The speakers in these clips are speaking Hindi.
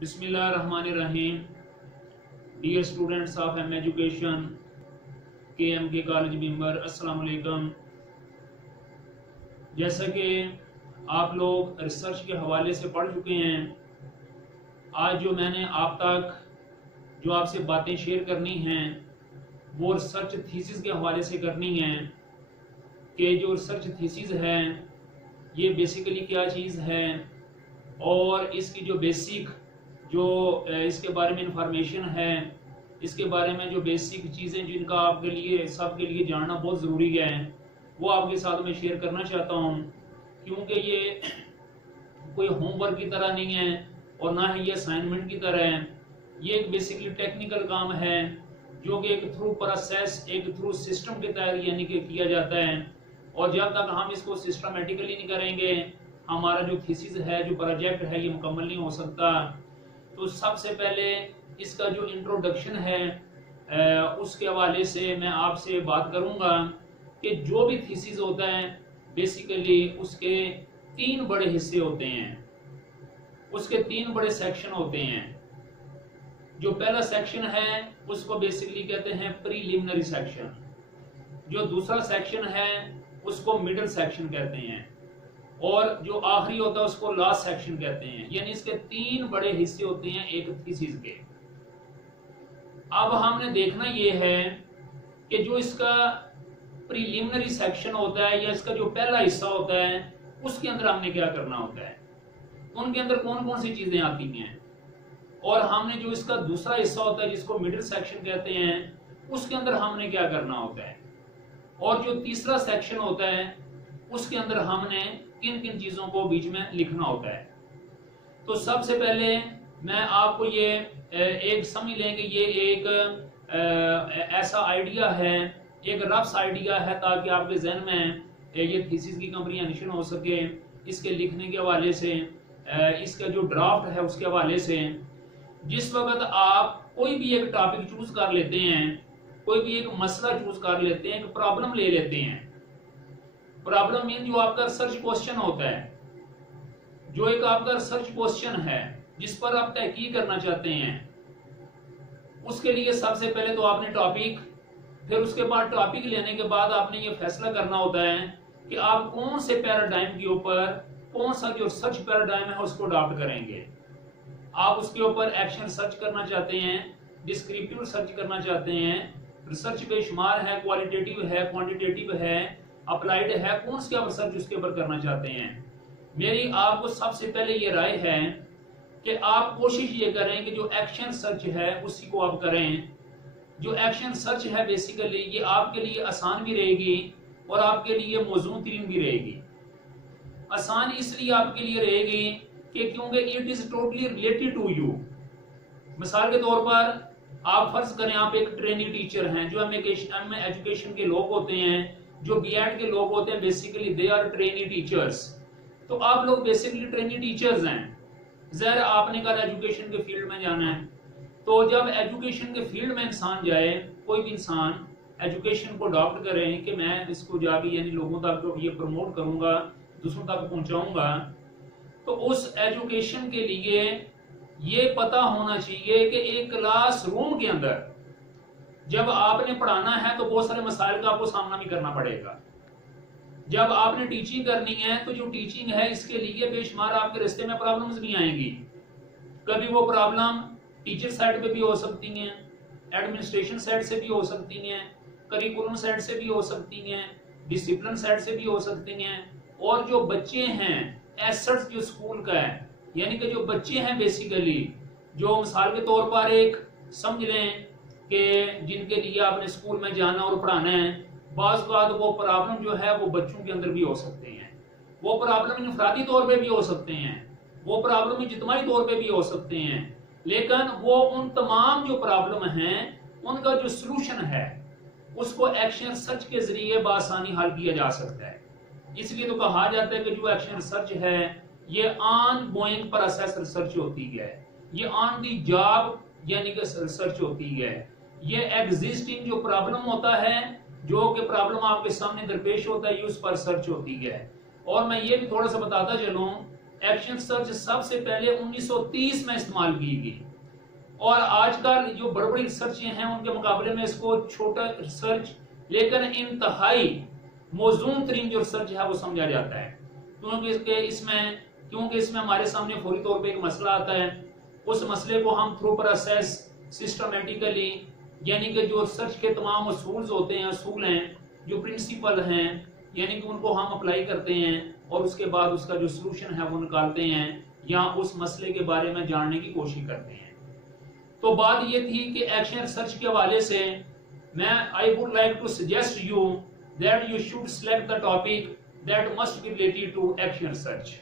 बिस्मिल्लाहिर्रहमानिर्रहीम। Dear students of M education के कॉलेज बिम्बर, अस्सलाम वालेकुम। जैसा कि आप लोग रिसर्च के हवाले से पढ़ चुके हैं, आज जो मैंने आप तक जो आपसे बातें शेयर करनी हैं वो रिसर्च थीसिस के हवाले से करनी है कि जो रिसर्च थीसिस है ये बेसिकली क्या चीज़ है और इसकी जो बेसिक जो इसके बारे में इंफॉर्मेशन है, इसके बारे में जो बेसिक चीज़ें जिनका आपके लिए सबके लिए जानना बहुत ज़रूरी है वो आपके साथ में शेयर करना चाहता हूँ। क्योंकि ये कोई होमवर्क की तरह नहीं है और ना ही ये असाइनमेंट की तरह है। ये एक बेसिकली टेक्निकल काम है जो कि एक थ्रू प्रोसेस, एक थ्रू सिस्टम के तहत यानी कि किया जाता है। और जब तक हम इसको सिस्टमेटिकली नहीं करेंगे हमारा जो थीसिस है, जो प्रोजेक्ट है, ये मुकम्मल नहीं हो सकता। तो सबसे पहले इसका जो इंट्रोडक्शन है उसके हवाले से मैं आपसे बात करूंगा कि जो भी थीसिस होता है बेसिकली उसके 3 बड़े हिस्से होते हैं, उसके 3 बड़े सेक्शन होते हैं। जो पहला सेक्शन है उसको बेसिकली कहते हैं प्रीलिमिनरी सेक्शन, जो दूसरा सेक्शन है उसको मिडिल सेक्शन कहते हैं और जो आखिरी होता है उसको लास्ट सेक्शन कहते हैं। यानी इसके 3 बड़े हिस्से होते हैं एक थीसिस के। अब हमने देखना ये है कि जो इसका प्रीलिमिनरी सेक्शन होता है या इसका जो पहला हिस्सा होता है उसके अंदर हमने क्या करना होता है, उनके अंदर कौन कौन सी चीजें आती हैं। और हमने जो इसका दूसरा हिस्सा होता है जिसको मिडिल सेक्शन कहते हैं उसके अंदर हमने क्या करना होता है। और जो तीसरा सेक्शन होता है उसके अंदर हमने किन किन चीजों को बीच में लिखना होता है। तो सबसे पहले मैं आपको ये एक समझ लें कि ये एक ऐसा आइडिया है, एक रफ्स आइडिया है ताकि आपके जहन में ये थीसिस की कंप्रीहेंशन हो सके इसके लिखने के हवाले से, इसका जो ड्राफ्ट है उसके हवाले से। जिस वक्त आप कोई भी एक टॉपिक चूज कर लेते हैं, कोई भी एक मसला चूज कर लेते हैं, एक प्रॉब्लम ले लेते हैं। प्रॉब्लम मीन जो आपका रिसर्च क्वेश्चन होता है, जो एक आपका रिसर्च क्वेश्चन है जिस पर आप तहकीक करना चाहते हैं, उसके लिए सबसे पहले तो आपने टॉपिक, फिर उसके बाद टॉपिक लेने के बाद आपने ये फैसला करना होता है कि आप कौन से पैराडाइम के ऊपर, कौन सा जो रिसर्च पैराडाइम है उसको अडॉप्ट करेंगे। आप उसके ऊपर एक्शन रिसर्च करना चाहते हैं, डिस्क्रिप्टिव रिसर्च करना चाहते हैं, रिसर्च बेशुमार है, क्वालिटेटिव है, क्वांटिटेटिव है, अप्लाइड है, कौन सी आप रिसर्च उसके ऊपर करना चाहते हैं। मेरी आपको सबसे पहले ये राय है कि आप कोशिश ये करें कि जो एक्शन सर्च है उसी को आप करें। जो एक्शन सर्च है बेसिकली ये आपके लिए आसान भी रहेगी और आपके लिए मौजूद तरीन भी रहेगी। आसान इसलिए आपके लिए रहेगी कि क्योंकि it is totally related to you. मिसाल के तौर पर आप फर्ज करें आप एक ट्रेनी टीचर हैं, जो एम एजुकेशन के लोग होते हैं, जो बीएड के लोग होते हैं, basically they are trainee teachers. तो आप लोग बेसिकली ट्रेनी टीचर्स हैं। ज़ाहिर आपने कल एजुकेशन के फील्ड में जाना है, तो जब एजुकेशन के फील्ड में इंसान जाए, कोई भी इंसान एजुकेशन को अडॉप्ट करें कि मैं इसको जाके यानी लोगों तक ये प्रमोट करूंगा, दूसरों तक पहुंचाऊंगा, तो उस एजुकेशन के लिए ये पता होना चाहिए कि एक क्लास रूम के अंदर जब आपने पढ़ाना है तो बहुत सारे मसाइल का आपको सामना भी करना पड़ेगा। जब आपने टीचिंग करनी है तो जो टीचिंग है इसके लिए बेशुमार आपके रास्ते में प्रॉब्लम्स भी आएंगी। कभी वो प्रॉब्लम टीचर साइड पे भी हो सकती हैं, एडमिनिस्ट्रेशन साइड से भी हो सकती हैं, करिकुलम साइड से भी हो सकती हैं, डिसिप्लिन साइड से भी हो सकती हैं। और जो बच्चे हैं, एसेट्स जो स्कूल का है, यानी कि जो बच्चे हैं बेसिकली, जो मिसाल के तौर पर एक समझ लें कि जिनके लिए आपने स्कूल में जाना और पढ़ाना है, बाज़ बात वो प्रॉब्लम जो है वो बच्चों के अंदर भी हो सकते हैं, वो प्रॉब्लम इंफरादी तौर पे भी हो सकते हैं, वो प्रॉब्लम इज्तिमाई तौर पे भी हो सकते हैं। लेकिन वो उन तमाम जो प्रॉब्लम हैं उनका जो सलूशन है उसको एक्शन रिसर्च के जरिए बआसानी हल किया जा सकता है। इसलिए तो कहा जाता है कि जो एक्शन रिसर्च है ये ऑन गोइंग प्रोसेस रिसर्च होती है, ये ऑन दी जॉब यानी कि रिसर्च होती है। ये एग्जिस्टिंग जो प्रॉब्लम होता है, जो कि प्रॉब्लम आपके सामने दरपेश होता है, ये उस पर रिसर्च होती है। और मैं ये भी थोड़ा सा बताता चलूं एक्शन रिसर्च सबसे पहले 1930 में इस्तेमाल की गई, और आजकल जो बड़ी बड़ी रिसर्च हैं उनके मुकाबले में इसको छोटा रिसर्च लेकिन इंतहाई मौजून तरीन जो रिसर्च है वो समझा जाता है, क्योंकि इसमें हमारे सामने फौरी तौर पे एक मसला आता है। उस मसले को हम थ्रू प्रोसेस सिस्टमेटिकली, यानी कि जो रिसर्च के तमाम असूल होते हैं, असूल हैं, जो प्रिंसिपल हैं, यानी कि उनको हम अप्लाई करते हैं और उसके बाद उसका जो सोल्यूशन है वो निकालते हैं या उस मसले के बारे में जानने की कोशिश करते हैं। तो बात ये थी कि एक्शन रिसर्च के हवाले से मैं I would like to suggest you that you should select the topic that must be related to action research.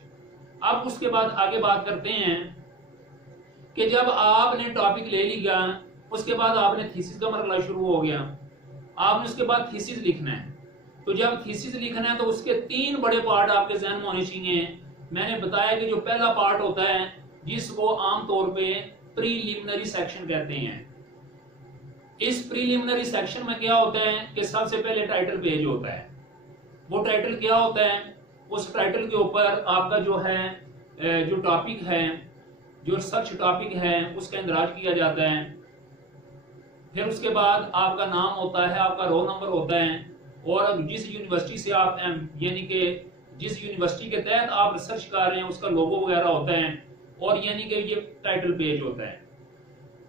अब उसके बाद आगे बात करते हैं कि जब आपने टॉपिक ले लिया, उसके बाद आपने थीसिस का मरहला शुरू हो गया, आपने उसके बाद थीसिस लिखना है। तो जब थीसिस लिखना है तो उसके 3 बड़े पार्ट आपके ज़हन में होने चाहिए। मैंने बताया कि जो पहला पार्ट होता है जिसको आमतौर पे प्रीलिमिनरी सेक्शन कहते हैं। इस प्रीलिमिनरी सेक्शन में क्या होता है कि सबसे पहले टाइटल पेज होता है। वो टाइटल क्या होता है, उस टाइटल के ऊपर आपका जो है जो टॉपिक है, जो रिसर्च टॉपिक है उसका इंदराज किया जाता है। फिर उसके बाद आपका नाम होता है, आपका रोल नंबर होता है, और जिस यूनिवर्सिटी से आप यानी कि जिस यूनिवर्सिटी के तहत आप रिसर्च कर रहे हैं उसका लोगो वगैरह होता है, और यानी कि ये टाइटल पेज होता है।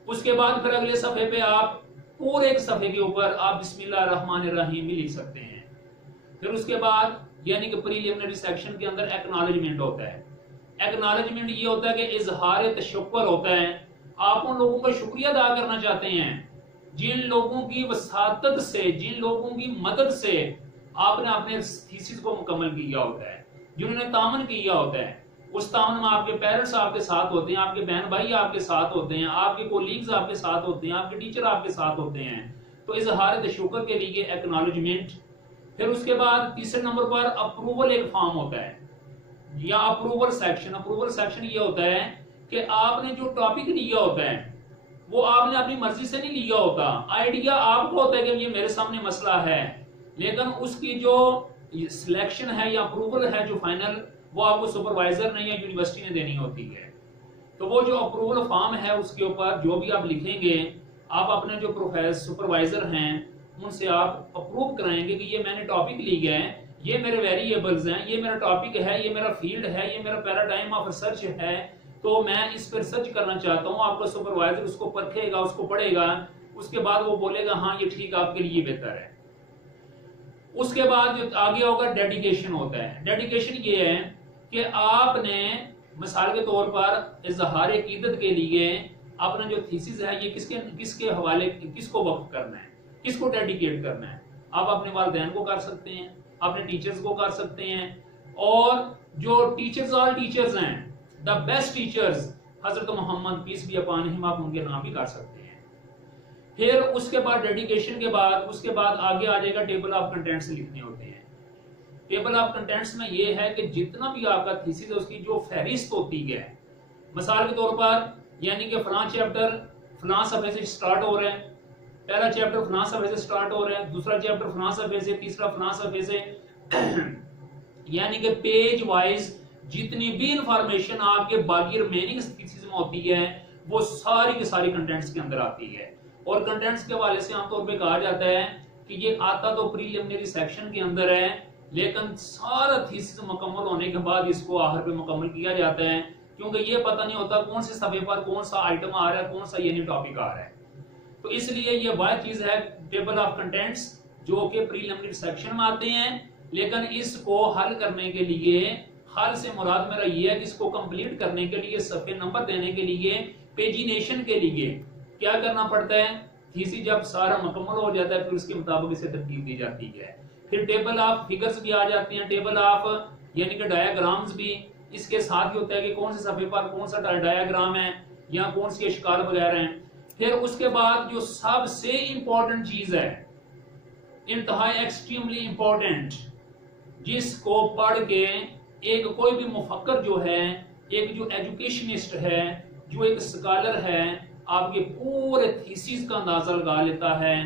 उसके बाद फिर अगले सफे पे आप पूरे एक सफे के ऊपर आप बिस्मिल्लाहिर्रहमानिर्रहीम भी लिख सकते हैं। फिर उसके बाद यानी कि प्रीलिमिनरी सेक्शन के अंदर एक्नॉलेजमेंट होता है। एक्नॉलेजमेंट ये होता है कि इजहार तशक्कुर होता है, आप उन लोगों का शुक्रिया अदा करना चाहते हैं जिन लोगों की वसातत से, जिन लोगों की मदद से आपने अपने थीसिस को मुकम्मल किया होता है, जिन्होंने तामन किया होता है। उस तामन में आपके पेरेंट्स आपके साथ होते हैं, आपके बहन भाई आपके साथ होते हैं, आपके कोलीग्स आपके साथ होते हैं, आपके टीचर आपके साथ होते हैं। तो इजहार तशक्कुर के लिए एक्नॉलेजमेंट। फिर उसके बाद तीसरे नंबर पर अप्रूवल एक फॉर्म होता है या अप्रूवल सेक्शन। अप्रूवल सेक्शन ये होता है कि आपने जो टॉपिक लिया होता है वो आपने अपनी मर्जी से नहीं लिया होता। आइडिया आपको होता है कि ये मेरे सामने मसला है, लेकिन उसकी जो सिलेक्शन है या अप्रूवल है जो फाइनल, वो आपको सुपरवाइजर ने या यूनिवर्सिटी ने देनी होती है। तो वो जो अप्रूवल फॉर्म है उसके ऊपर जो भी आप लिखेंगे, आप अपने जो प्रोफेसर सुपरवाइजर हैं उनसे आप अप्रूव कराएंगे कि ये मैंने टॉपिक लिया है, ये मेरे वेरिएबल्स हैं, ये मेरा टॉपिक है, ये मेरा फील्ड है, ये मेरा पैराडाइम ऑफ रिसर्च है, तो मैं इस पर रिसर्च करना चाहता हूँ। आपका सुपरवाइजर उसको परखेगा, उसको पढ़ेगा, उसके बाद वो बोलेगा हाँ ये ठीक आपके लिए बेहतर है। उसके बाद जो आगे होगा डेडिकेशन होता है। डेडिकेशन ये है कि आपने मिसाल के तौर पर इजहार अकीदत के लिए अपना जो थीसिस है ये किसके हवाले, किसको वक्फ करना है, किसको डेडिकेट करना है। आप अपने वालिदैन को कर सकते हैं, अपने टीचर्स को कर सकते हैं, और जो टीचर्स ऑल टीचर्स हैं, द बेस्ट टीचर्स हजरत Muhammad peace be upon him, आप उनके नाम भी कर सकते हैं। फिर उसके बाद डेडिकेशन के बाद उसके बाद आगे आ जाएगा टेबल ऑफ कंटेंट्स लिखने होते हैं। टेबल ऑफ कंटेंट्स में ये है कि जितना भी आपका थीसिस है उसकी जो फहरिस्त होती है, मिसाल के तौर पर यानी कि फलां चैप्टर फलां सफे से स्टार्ट हो रहा है, पहला चैप्टर फलां सफे से स्टार्ट हो रहा है, दूसरा चैप्टर फलां सफे से, तीसरा फलां सफे से यानी कि पेज वाइज जितनी भी इंफॉर्मेशन आपके बाकी रिमेनिंग थीसिस में होती है वो सारी की सारी कंटेंट्स के अंदर आती है। और कंटेंट्स के हवाले से आमतौर पे कहा जाता है कि ये आता तो प्रीलिमिनरी सेक्शन के अंदर है, लेकिन सारा थीसिस मुकम्मल होने के बाद इसको आखिर पे मुकम्मल किया जाता है, क्योंकि ये पता नहीं होता कौन से सफे पर कौन सा आइटम आ रहा है, कौन सा यानी टॉपिक आ रहा है। तो इसलिए ये वह चीज है टेबल ऑफ कंटेंट्स जो कि प्रीलिमिनरी सेक्शन में आते हैं, लेकिन इसको हल करने के लिए, हल से मुराद मेरा ये है कि इसको कंप्लीट करने के लिए, सफे नंबर देने के लिए, पेजिनेशन के लिए क्या करना पड़ता है, थीसिस जब सारा मुकम्मल हो जाता है फिर उसके मुताबिक इसे तरतीब दी जाती है। फिर टेबल ऑफ फिगर्स भी आ जाती हैं, टेबल ऑफ यानी कि डायग्राम्स भी इसके साथ ही होता है कि कौन से सफे पर कौन सा डायग्राम है या कौन से इश्काल वगैरह हैं। फिर उसके बाद जो सबसे इंपॉर्टेंट चीज है, इंतहाई एक्सट्रीमली इंपॉर्टेंट, जिसको पढ़ के एक कोई भी मुफक्कर जो है, एक जो एजुकेशनिस्ट है, जो एक स्कॉलर है, आपके पूरे थीसिस का अंदाजा लगा लेता है,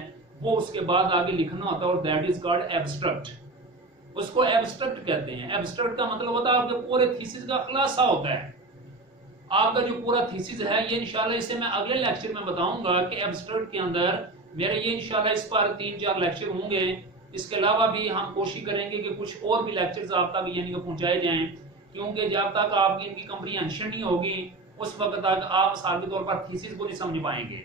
वो उसके बाद आगे लिखना होता है और दैट इज कॉल्ड एब्स्ट्रैक्ट। उसको एब्स्ट्रैक्ट कहते हैं। एब्स्ट्रैक्ट का मतलब होता है आपके पूरे थीसिस का खुलासा होता है। आपका जो पूरा थीसिस है ये इंशाल्लाह, इसे मैं अगले लेक्चर में बताऊंगा कि एब्स्ट्रैक्ट के अंदर मेरे ये इंशाल्लाह इस पर 3-4 लेक्चर होंगे। इसके अलावा भी हम कोशिश करेंगे कि कुछ और भी लेक्चर्स आप तक यानी कि पहुंचाए जाएं, क्योंकि जब तक आपकी इनकी कंप्रीहेंशन नहीं होगी उस वक्त तक आप मिसाल के तौर पर थीसिस को नहीं समझ पाएंगे।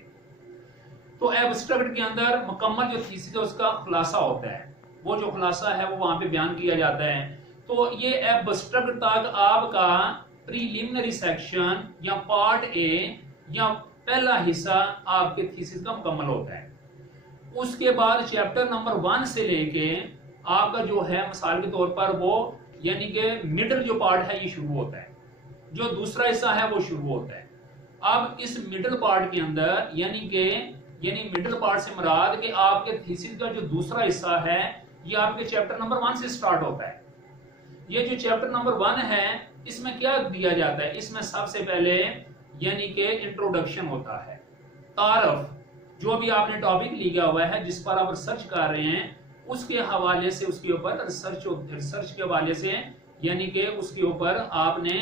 तो एब्स्ट्रैक्ट के अंदर मुकम्मल जो थीसिस है उसका खुलासा होता है, वो जो खुलासा है वो वहां पे बयान किया जाता है। तो ये एब्स्ट्रैक्ट तक आपका प्रीलिमिनरी सेक्शन या पार्ट ए या पहला हिस्सा आपके थीसिस का मुकम्मल होता है। उसके बाद चैप्टर नंबर 1 से लेके आपका जो है मिसाल के तौर पर वो यानी कि मिडिल जो पार्ट है ये शुरू होता है, जो दूसरा हिस्सा है वो शुरू होता है। अब इस मिडिल पार्ट के अंदर यानी मिडिल पार्ट से मुराद कि आपके थीसिस का जो दूसरा हिस्सा है ये आपके चैप्टर नंबर 1 से स्टार्ट होता है। ये जो चैप्टर नंबर 1 है इसमें क्या दिया जाता है, इसमें सबसे पहले यानी कि इंट्रोडक्शन होता है, तारफ, जो भी आपने टॉपिक लिया हुआ है जिस पर आप रिसर्च कर रहे हैं उसके हवाले से, उसके ऊपर रिसर्च के हवाले से यानी कि उसके ऊपर आपने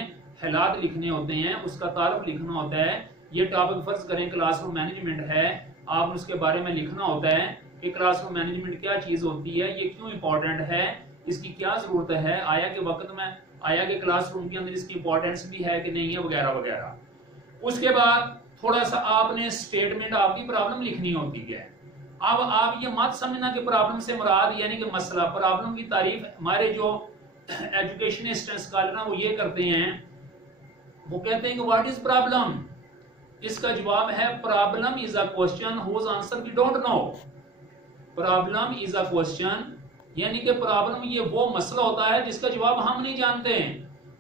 हालात लिखने होते हैं, उसका तारफ लिखना होता है। ये टॉपिक फर्ज करें क्लासरूम मैनेजमेंट है, आपने उसके बारे में लिखना होता है कि क्लासरूम मैनेजमेंट क्या चीज होती है, ये क्यों इंपॉर्टेंट है, इसकी क्या जरूरत है, आया के वक्त में, आया के क्लासरूम के अंदर इसकी इंपॉर्टेंस भी है कि नहीं है, वगैरह वगैरह। उसके बाद थोड़ा सा आपने स्टेटमेंट आपकी प्रॉब्लम लिखनी होती है। अब आप ये मत समझना कि प्रॉब्लम से मुराद यानी कि मसला, प्रॉब्लम की तारीफ हमारे जो एजुकेशनिस्ट हैं, स्कॉलर वो ये करते हैं, वो कहते हैं कि व्हाट इज प्रॉब्लम। इसका जवाब है problem is a question whose answer we don't know. Problem is a question यानी कि प्रॉब्लम ये वो मसला होता है जिसका जवाब हम नहीं जानते।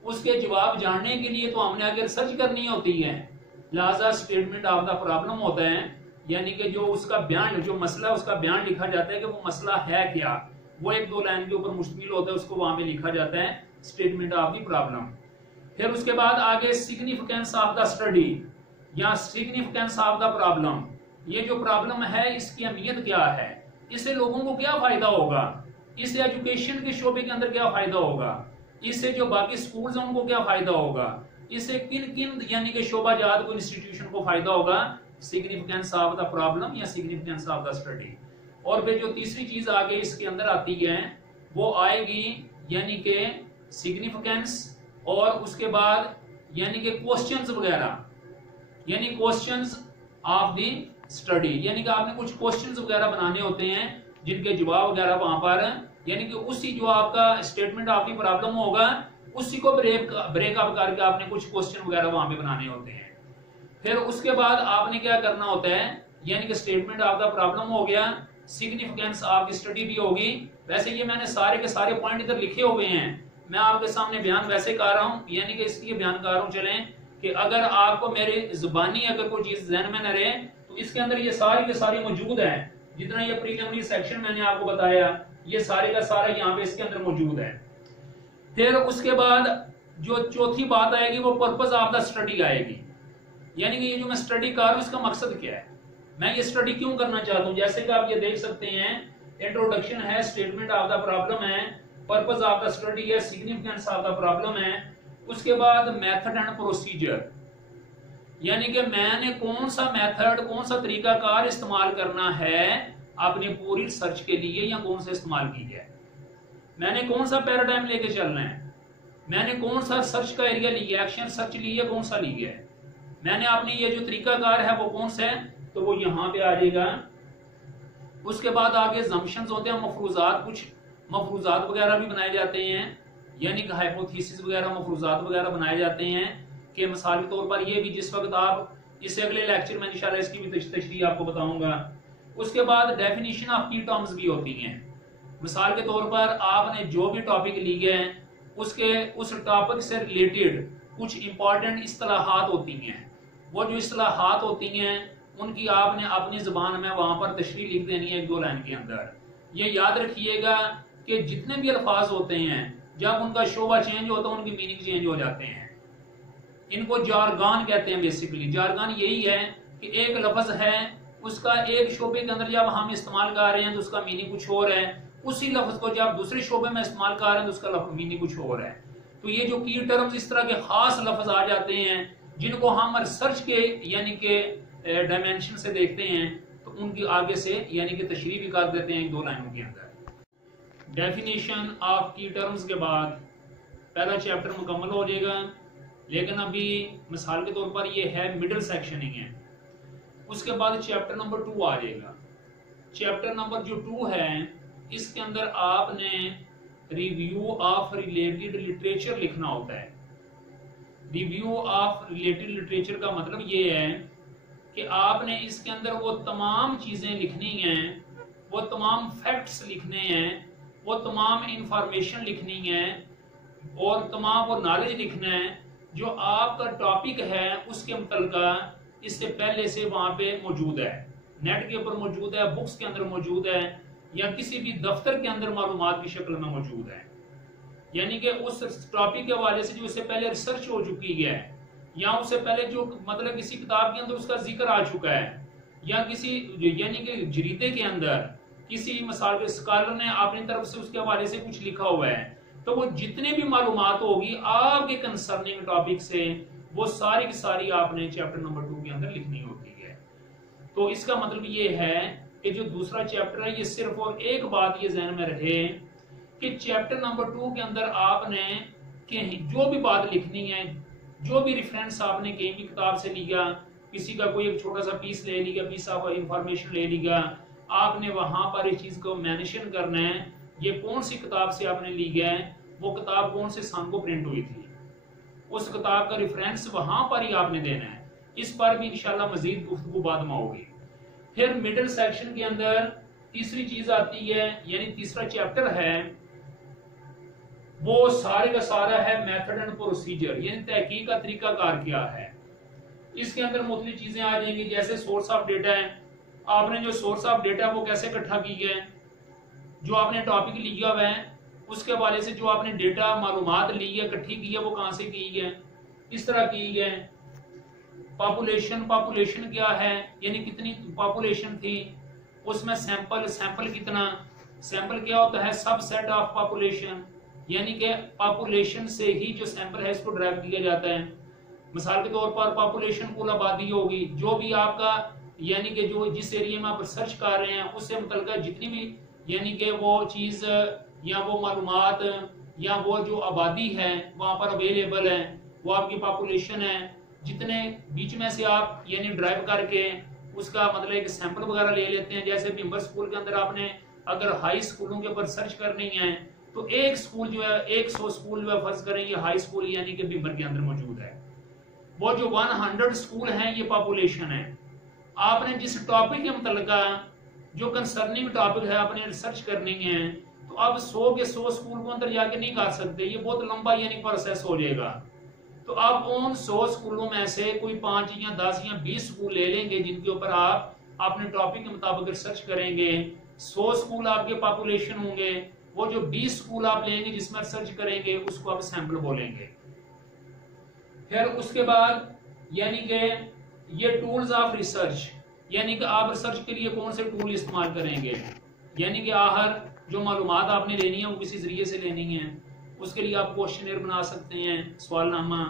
उसके जवाब जानने के लिए तो हमने आगे रिसर्च करनी होती है। लिहाजा स्टेटमेंट ऑफ द प्रॉब्लम होता है यानी कि जो उसका बयान, जो मसला उसका बयान लिखा जाता है कि वो मसला है क्या, वो 1-2 लाइन के ऊपर मुश्तमिल होता है, उसको वहां पे लिखा जाता है स्टेटमेंट ऑफ द प्रॉब्लम। फिर उसके बाद आगे सिग्निफिकेंस ऑफ द स्टडी या सिग्निफिकेंस ऑफ द प्रॉब्लम। ये जो प्रॉब्लम है इसकी अहमियत क्या है, इससे लोगों को क्या फायदा होगा, इससे एजुकेशन के शोबे के अंदर क्या फायदा होगा, इससे जो बाकी स्कूल्स हैं उनको क्या फायदा होगा, इससे किन किन यानी कि शोबाजात को, इंस्टीट्यूशन को फायदा होगा। सिग्निफिकेंस ऑफ द प्रॉब्लम या सिग्निफिकेंस ऑफ द स्टडी। और फिर जो तीसरी चीज आगे इसके अंदर आती है वो आएगी यानी कि सिग्निफिकेंस, और उसके बाद यानी कि क्वेश्चंस वगैरह, यानी क्वेश्चंस ऑफ द स्टडी, यानी कि आपने कुछ क्वेश्चंस वगैरह बनाने होते हैं जिनके जवाब वगैरह वहां पर यानी कि उसी जो आपका स्टेटमेंट ऑफ द प्रॉब्लम होगा उसी को ब्रेकअप करके आपने कुछ क्वेश्चन वगैरह वहां पे बनाने होते हैं। फिर उसके बाद आपने क्या करना होता है, यानी कि स्टेटमेंट ऑफ द प्रॉब्लम हो गया, सिग्निफिकेंस ऑफ द स्टडी भी होगी। वैसे ये मैंने सारे के सारे पॉइंट इधर लिखे हुए हैं, मैं आपके सामने बयान वैसे कर रहा हूं, यानी कि इसलिए बयान कर रहा हूं चलें कि अगर आपको मेरे जुबानी अगर कोई चीज ज़हन में न रहे तो इसके अंदर ये सारी के सारी मौजूद है। जितना ये प्रीलिमिनरी सेक्शन मैंने आपको बताया ये सारे का सारा यहाँ पे इसके अंदर मौजूद है। फिर उसके बाद जो चौथी बात आएगी वो पर्पस ऑफ द स्टडी आएगी, यानी कि ये जो मैं स्टडी कर रहा हूं इसका मकसद क्या है, मैं ये स्टडी क्यों करना चाहता हूं। जैसे कि आप ये देख सकते हैं इंट्रोडक्शन है, स्टेटमेंट ऑफ द प्रॉब्लम है, पर्पस ऑफ द स्टडी है, सिग्निफिकेंस ऑफ द प्रॉब्लम है। उसके बाद मेथड एंड प्रोसीजर, यानी कि मैंने कौन सा मेथड, कौन सा तरीकाकार इस्तेमाल करना है अपनी पूरी रिसर्च के लिए या कौन सा इस्तेमाल की है, मैंने कौन सा पैराडाइम लेके चलना है, मैंने कौन सा सर्च का एरिया लिया, एक्शन सर्च लिया, कौन सा लिया है, मैंने अपनी ये जो तरीकाकार है वो कौन सा है, तो वो यहाँ पे आ जाएगा। उसके बाद आगे जम्पशंस होते हैं, मफरूजात, कुछ मफरूजात वगैरह भी बनाए जाते हैं, यानी कि हाइपोथेसिस वगैरह, मफरूजात वगैरह बनाए जाते हैं कि मिसाल के तौर पर ये भी जिस वक्त आप इससे अगले लेक्चर में इंशाल्लाह इसकी भी तशरीह आपको बताऊंगा। उसके बाद डेफिनेशन ऑफ की टर्म्स भी होती हैं, मिसाल के तौर पर आपने जो भी टॉपिक लिए हैं उसके उस टॉपिक से रिलेटेड कुछ इंपॉर्टेंट इस्तिलाहात होती हैं, वो जो इस्तिलाहात होती हैं उनकी आपने अपनी जुबान में वहां पर तशरीह लिख देनी है 1-2 लाइन के अंदर। ये याद रखिएगा कि जितने भी अल्फाज होते हैं जब उनका शोबा चेंज होता है उनकी मीनिंग चेंज हो जाते हैं। इनको जारगान कहते हैं। बेसिकली जारगान यही है कि एक लफ्ज है उसका एक शोबे के अंदर जब हम इस्तेमाल कर रहे हैं तो उसका मीनिंग कुछ और है, उसी लफ्ज को जब आप दूसरे शोबे में इस्तेमाल कर रहे हैं तो उसका मीनिंग कुछ और है। तो ये जो की टर्म्स इस तरह के खास लफ्ज आ जाते हैं जिनको हम रिसर्च के यानी कि डायमेंशन से देखते हैं, तो उनकी आगे से यानी कि तशरीह भी कर देते हैं 2 लाइनों के अंदर। डेफिनेशन ऑफ की टर्म्स के बाद पहला चैप्टर मुकम्मल हो जाएगा, लेकिन अभी मिसाल के तौर पर ये है मिडिल सेक्शनिंग है। उसके बाद चैप्टर नंबर 2 आ जाएगा। चैप्टर नंबर जो 2 है इसके अंदर आपने रिव्यू ऑफ रिलेटेड लिटरेचर लिखना होता है। रिव्यू ऑफ रिलेटेड लिटरेचर का मतलब ये है कि आपने इसके अंदर वो तमाम चीजें लिखनी हैं, वो तमाम फैक्ट्स लिखने हैं, वो तमाम इंफॉर्मेशन लिखनी है और तमाम वो नॉलेज लिखना है जो आपका टॉपिक है उसके मुतल्लिक़ इससे पहले से वहां पे मौजूद है, नेट के ऊपर मौजूद है, बुक्स के अंदर मौजूद है या किसी भी दफ्तर के अंदर मालूमात की शक्ल में मौजूद है। यानी कि उस टॉपिक के हवाले से जो इससे पहले रिसर्च हो चुकी है या उससे पहले जो मतलब किसी किताब के अंदर उसका जिक्र आ चुका है या किसी यानी कि जरीदे के अंदर किसी मिसाल के स्कॉलर ने अपनी तरफ से उसके हवाले से कुछ लिखा हुआ है, तो वो जितने भी मालूमात होगी आपके कंसर्निंग टॉपिक से वो सारी की सारी आपने चैप्टर नंबर 2 के अंदर लिखनी होती है। तो इसका मतलब ये है कि जो दूसरा चैप्टर है ये सिर्फ और एक बात ये ज़हन में रहे कि चैप्टर नंबर 2 के अंदर आपने जो भी बात लिखनी है, जो भी रेफरेंस आपने कहीं भी किताब से लिया, किसी का कोई एक छोटा सा पीस ले लिया, पीस ऑफ इंफॉर्मेशन ले लिया, आपने वहां पर इस चीज को मेंशन करना है ये कौन सी किताब से आपने ली है, वो किताब कौन से सन को प्रिंट हुई थी, उस किताब का रेफरेंस वहां पर ही आपने देना है। इस पर भी इंशाल्लाह मजीद गुफ्तगू बाद में होगी। फिर मिडिल सेक्शन के अंदर तीसरी चीज आती है, यानी तीसरा चैप्टर है वो सारे का सारा है मेथड एंड प्रोसीजर, यानी तहकीक का तरीकाकार क्या है। इसके अंदर मुख्तलिफ चीजें आ जाएंगी, जैसे सोर्स ऑफ डेटा है, आपने जो सोर्स ऑफ डेटा वो कैसे इकट्ठा की है, जो आपने टॉपिक लिया हुआ है उसके हवाले से जो आपने डेटा मालूमात ली है इकट्ठी की है वो कहां से की है, किस तरह की है। पॉपुलेशन क्या है, यानी कितनी पॉपुलेशन थी, उसमें सैंपल कितना, सैंपल क्या होता है सबसेट ऑफ पॉपुलेशन, यानी कि पॉपुलेशन से ही जो सैंपल है इसको ड्राइव किया जाता है। मिसाल के तौर पर पॉपुलेशन कुल आबादी होगी, जो भी आपका यानी कि जो जिस एरिया में आप रिसर्च कर रहे हैं उससे मुतल्लिक़ जितनी भी यानी कि वो चीज या वो मालूमात या वो जो आबादी है वहां पर अवेलेबल है वो आपकी पॉपुलेशन है। जितने बीच में से आप यानी ड्राइव करके उसका मतलब एक सैंपल वगैरह ले लेते हैं। जैसे बिम्बर स्कूल के अंदर आपने अगर हाई स्कूलों के ऊपर सर्च करनी है तो एक स्कूल जो है 100 स्कूल जो है फर्ज करें ये हाई स्कूल यानी कि बिम्बर के अंदर मौजूद है, वो जो 100 स्कूल हैं ये पॉपुलेशन है। आपने जिस टॉपिक के मुतल्लिक़ जो कंसर्निंग टॉपिक है आपने रिसर्च करनी है तो अब 100 के 100 स्कूल को अंदर जाके नहीं कर सकते, ये बहुत लंबा यानी प्रोसेस हो जाएगा। तो आप उन 100 स्कूलों में से कोई 5 या 10 या 20 स्कूल ले लेंगे जिनके ऊपर आप अपने टॉपिक के मुताबिक रिसर्च करेंगे। 100 स्कूल आपके पॉपुलेशन होंगे, वो जो 20 स्कूल आप लेंगे जिसमें रिसर्च करेंगे उसको आप सैंपल बोलेंगे। फिर उसके बाद यानी कि ये टूल्स ऑफ रिसर्च, यानी कि आप रिसर्च के लिए कौन से टूल इस्तेमाल करेंगे, यानी कि आहर जो मालूमात आपने लेनी है वो किसी जरिए से लेनी है। उसके लिए आप क्वेश्चनर बना सकते हैं, सवालनामा,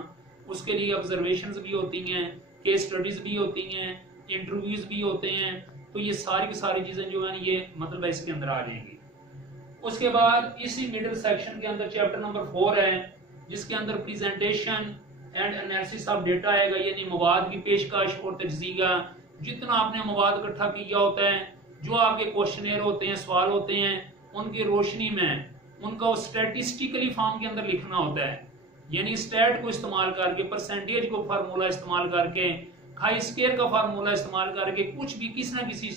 उसके लिए ऑब्जर्वेशंस भी होती हैं, केस स्टडीज भी होती हैं, इंटरव्यूज भी होते हैं। तो ये सारी की सारी चीजें जो है ये मतलब इसके अंदर आ जाएंगी। उसके बाद इसी मिडिल सेक्शन के अंदर चैप्टर नंबर 4 है जिसके अंदर presentation and analysis of data आएगा, यानी मवाद की पेशकश और तज्ज़िया। जितना आपने मवाद इकट्ठा किया होता है, जो आपके क्वेश्चनर होते हैं, सवाल होते हैं, उनकी रोशनी में उनका स्टैटिस्टिकली फॉर्म के अंदर लिखना होता है, यानी स्टैट को इस्तेमाल करके, परसेंटेज को फार्मूला इस्तेमाल करके, खाई स्केयर का फार्मूला इस्तेमाल करके कुछ भी किसी न किसी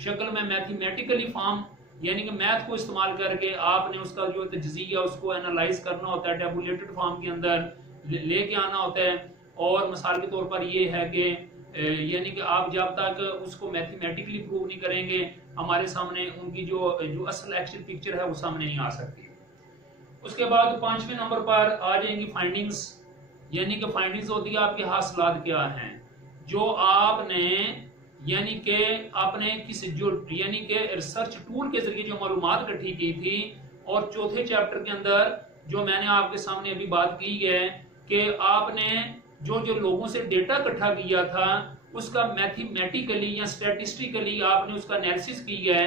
शक्ल में मैथमेटिकली फॉर्म यानी कि मैथ को इस्तेमाल करके आपने उसका जो तज्ज़िया उसको एनालाइज करना होता है, टेबुलेटेड फॉर्म के अंदर लेके आना होता है। और मिसाल के तौर पर ये है कि यानी कि आप जब तक उसको मैथमेटिकली प्रूव नहीं करेंगे हमारे सामने उनकी जो असल एक्चुअल पिक्चर है वो सामने नहीं आ सकती। उसके बाद 5वें नंबर पर आ जाएंगी फाइंडिंग्स, यानी कि फाइंडिंग्स होती है आपके हासिलात क्या हैं, जो आपने यानी कि आपने किस जो यानी कि रिसर्च टूल के जरिए जो मालूमात इकट्ठी की थी, और चौथे चैप्टर के अंदर जो मैंने आपके सामने अभी बात की है कि आपने जो जो लोगों से डेटा इकट्ठा किया था उसका मैथमेटिकली या स्टैटिस्टिकली आपने उसका एनालिसिस की है,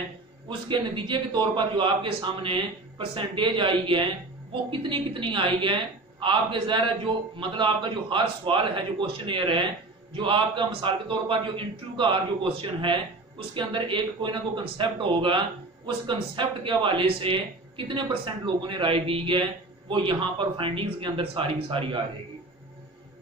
उसके नतीजे के तौर पर जो आपके सामने परसेंटेज आई है वो कितनी कितनी आई है। आपके ज़ाहिर जो मतलब आपका जो हर सवाल है, जो क्वेश्चन है, जो आपका मिसाल के तौर पर जो इंटरव्यू का हर जो क्वेश्चन है उसके अंदर एक कोई ना कोई कंसेप्ट होगा, उस कंसेप्ट के हवाले से कितने परसेंट लोगों ने राय दी है वो यहाँ पर फाइंडिंग्स के अंदर सारी की सारी आ जाएगी।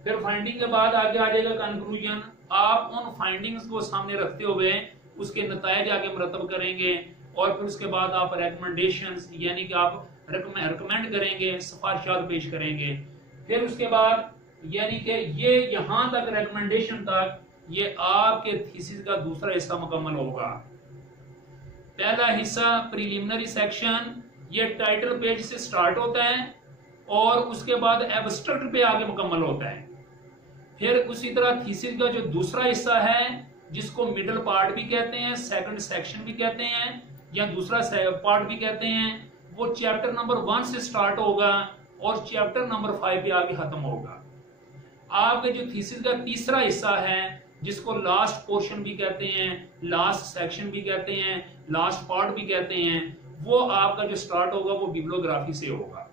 फिर फाइंडिंग के बाद आगे आ जाएगा कंक्लूजन। आप उन फाइंडिंग्स को सामने रखते हुए उसके नतायज आगे मरतब करेंगे, और फिर उसके बाद आप रिकमेंडेशंस यानी कि आप रिकमेंड करेंगे, सिफारिशात पेश करेंगे। फिर उसके बाद यानी कि ये यहाँ तक रिकमेंडेशन तक ये आपके थीसिस का दूसरा हिस्सा मुकम्मल होगा। पहला हिस्सा प्रीलिमिनरी सेक्शन, ये टाइटल पेज से स्टार्ट होता है और उसके बाद एब्स्ट्रैक्ट पे आगे मुकम्मल होता है। फिर उसी तरह थीसिस का जो दूसरा हिस्सा है जिसको मिडल पार्ट भी कहते हैं, सेकंड सेक्शन भी कहते हैं या दूसरा पार्ट भी कहते हैं, वो चैप्टर नंबर 1 से स्टार्ट होगा और चैप्टर नंबर 5 पे आगे खत्म होगा। आपके जो थीसिस का तीसरा हिस्सा है जिसको लास्ट पोर्शन भी कहते हैं, लास्ट सेक्शन भी कहते हैं, लास्ट पार्ट भी कहते हैं, वो आपका जो स्टार्ट होगा वो बिब्लियोग्राफी से होगा।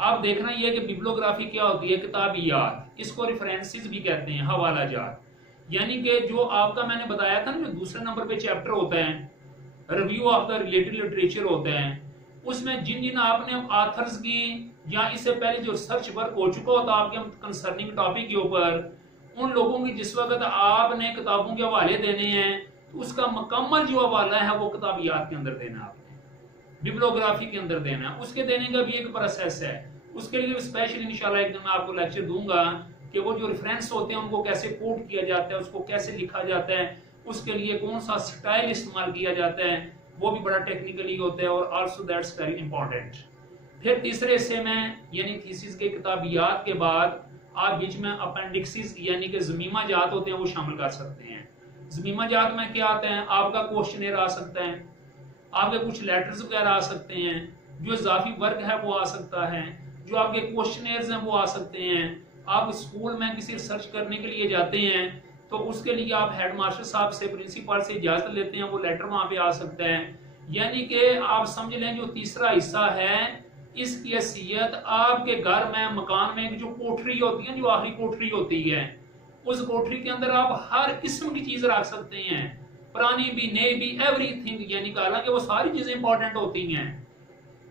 आप देखना ये कि बिब्लियोग्राफी क्या होती है, किताबियात, इसको रेफरेंसेस भी कहते हैं, हवाला जात। यानी कि जो आपका मैंने बताया था ना जो दूसरे नंबर पे चैप्टर होता है, review of the related literature होता है, उसमें जिन जिन आपने ऑथर्स की या इससे पहले जो रिसर्च वर्क हो चुका होता है आपके कंसर्निंग टॉपिक के ऊपर, उन लोगों की जिस वक्त आपने किताबों के हवाले देने हैं तो उसका मुकम्मल जो हवाला है वो किताबियात के अंदर देना, आपने बिब्लियोग्राफी के अंदर देना। उसके देने का भी एक प्रोसेस है, उसके लिए स्पेशल इंशाल्लाह एक दिन मैं आपको लेक्चर दूंगा कि वो जो रेफरेंस होते हैं उनको कैसे कोट किया जाता है, उसको कैसे लिखा जाता है, उसके लिए कौन सा स्टाइल इस्तेमाल किया जाता है, वो भी बड़ा टेक्निकली होता है और आल्सो दैट्स वेरी इंपॉर्टेंट। फिर तीसरे हिस्से में यानी थीसिस के किताबियात के बाद आप बीच में अपेंडिक्सिस यानी कि ज़मीमा जात होते हैं वो शामिल कर सकते हैं। ज़मीमा जात में क्या आते हैं, आपका क्वेश्चनर आ सकता है, आपके कुछ लेटर्स वगैरह आ सकते हैं, जो इजाफी वर्क है वो आ सकता है, जो आपके क्वेश्चनर्स हैं वो आ सकते हैं। आप स्कूल में किसी रिसर्च करने के लिए जाते हैं तो उसके लिए आप हेडमास्टर साहब से, प्रिंसिपल से इजाजत लेते हैं, वो लेटर वहां पे आ सकता है। यानी कि आप समझ लें जो तीसरा हिस्सा है इसकी हैसियत आपके घर में, मकान में जो कोठरी होती है, जो आखिरी कोठरी होती है, उस कोठरी के अंदर आप हर किस्म की चीज रख सकते हैं, पुरानी भी नई भी, एवरीथिंग। यानी कि हालांकि वो सारी चीजें इंपॉर्टेंट होती हैं,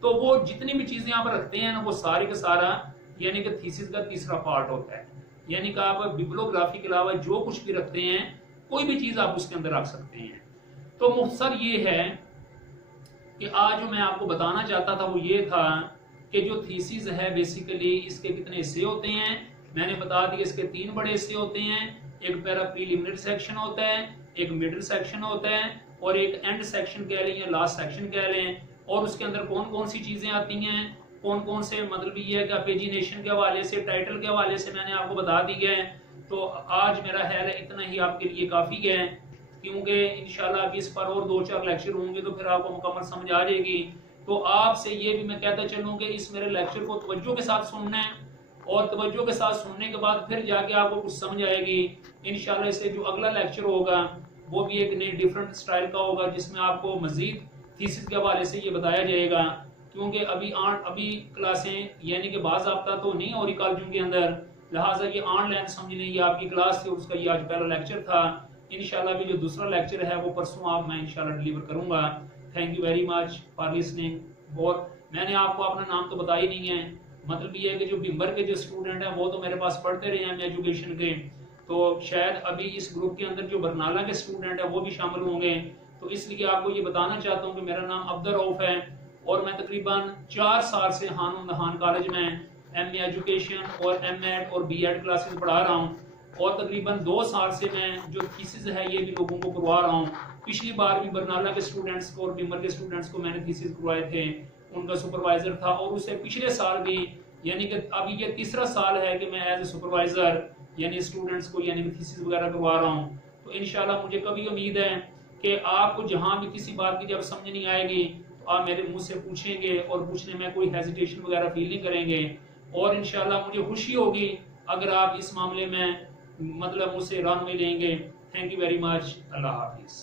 तो वो जितनी भी चीजें आप रखते हैं ना वो सारे का सारा यानी कि थीसिस का तीसरा पार्ट होता है। यानी कि आप बिब्लियोग्राफी के अलावा जो कुछ भी रखते हैं कोई भी चीज आप उसके अंदर रख सकते हैं। तो मुख्तसर ये है कि आज जो मैं आपको बताना चाहता था वो ये था कि जो थीसिस है बेसिकली इसके कितने हिस्से होते हैं। मैंने बता दिया इसके 3 बड़े हिस्से होते हैं, एक पहला प्रीलिमिनरी सेक्शन होता है, एक मिडिल सेक्शन होता है और एक एंड सेक्शन कह लें या लास्ट सेक्शन कह लें। और उसके अंदर कौन कौन सी चीजें आती हैं, कौन कौन से मतलब ये है कि पेजिनेशन के हवाले से, टाइटल के हवाले से मैंने आपको बता दी है। तो आज मेरा ख्याल है इतना ही आपके लिए काफी है, क्योंकि इंशाल्लाह अभी इस पर और 2-4 लेक्चर होंगे तो फिर आपको मुकम्मल समझ आ जाएगी। तो आपसे ये भी मैं कहता चलूँ कि इस मेरे लेक्चर को तवज्जो के साथ सुनना है और तवज्जो के साथ सुनने के बाद फिर जाके आपको कुछ समझ आएगी। इंशाल्लाह इससे जो अगला लेक्चर होगा वो भी एक नई डिफरेंट स्टाइल का होगा जिसमें आपको मजीद थीसिस के हवाले से ये बताया जाएगा, क्योंकि अभी क्लासें यानी कि बाज़ाब्ता तो नहीं हो रही कॉलेजों के अंदर, लिहाजा ये ऑनलाइन समझ लें ये आपकी क्लास थी, उसका ये आज पहला लेक्चर था। इंशाल्लाह भी जो दूसरा लेक्चर है वो परसों आप मैं इंशाल्लाह डिलीवर करूंगा। Thank you very much for listening. और मैंने आपको अपना नाम तो बताया ही नहीं है, मतलब ये है कि जो बिम्बर के जो स्टूडेंट हैं वो तो मेरे पास पढ़ते रहे हैं एजुकेशन के, तो शायद अभी इस ग्रुप के अंदर जो बरनाला के स्टूडेंट है वो भी शामिल होंगे। तो इसलिए आपको ये बताना चाहता हूँ कि मेरा नाम अब्दुल रऊफ है और मैं तकरीबन 4 साल से हान कॉलेज में MA एजुकेशन और M.Ed और B.Ed क्लासेस पढ़ा रहा हूँ और तकरीबन 2 साल से मैं जो थीसिस है ये भी लोगों को करवा रहा हूँ। पिछली बार भी बरनाला के स्टूडेंट्स को और बिम्बर के स्टूडेंट्स को मैंने थीसिस करवाए थे, उनका सुपरवाइजर था। और उससे पिछले साल भी यानी कि अभी ये तीसरा साल है कि मैं एज ए सुपरवाइजर यानी स्टूडेंट्स को यानी कि थीसिस वगैरह करवा रहा हूँ। तो इंशाल्लाह मुझे कभी उम्मीद है कि आपको जहां भी किसी बात की जब समझ नहीं आएगी तो आप मेरे मुझ से पूछेंगे और पूछने में कोई हेजिटेशन वगैरह फील नहीं करेंगे, और इंशाल्लाह मुझे खुशी होगी अगर आप इस मामले में मतलब मुझसे राहनुमाई लेंगे। Thank you very much. Allah Hafiz.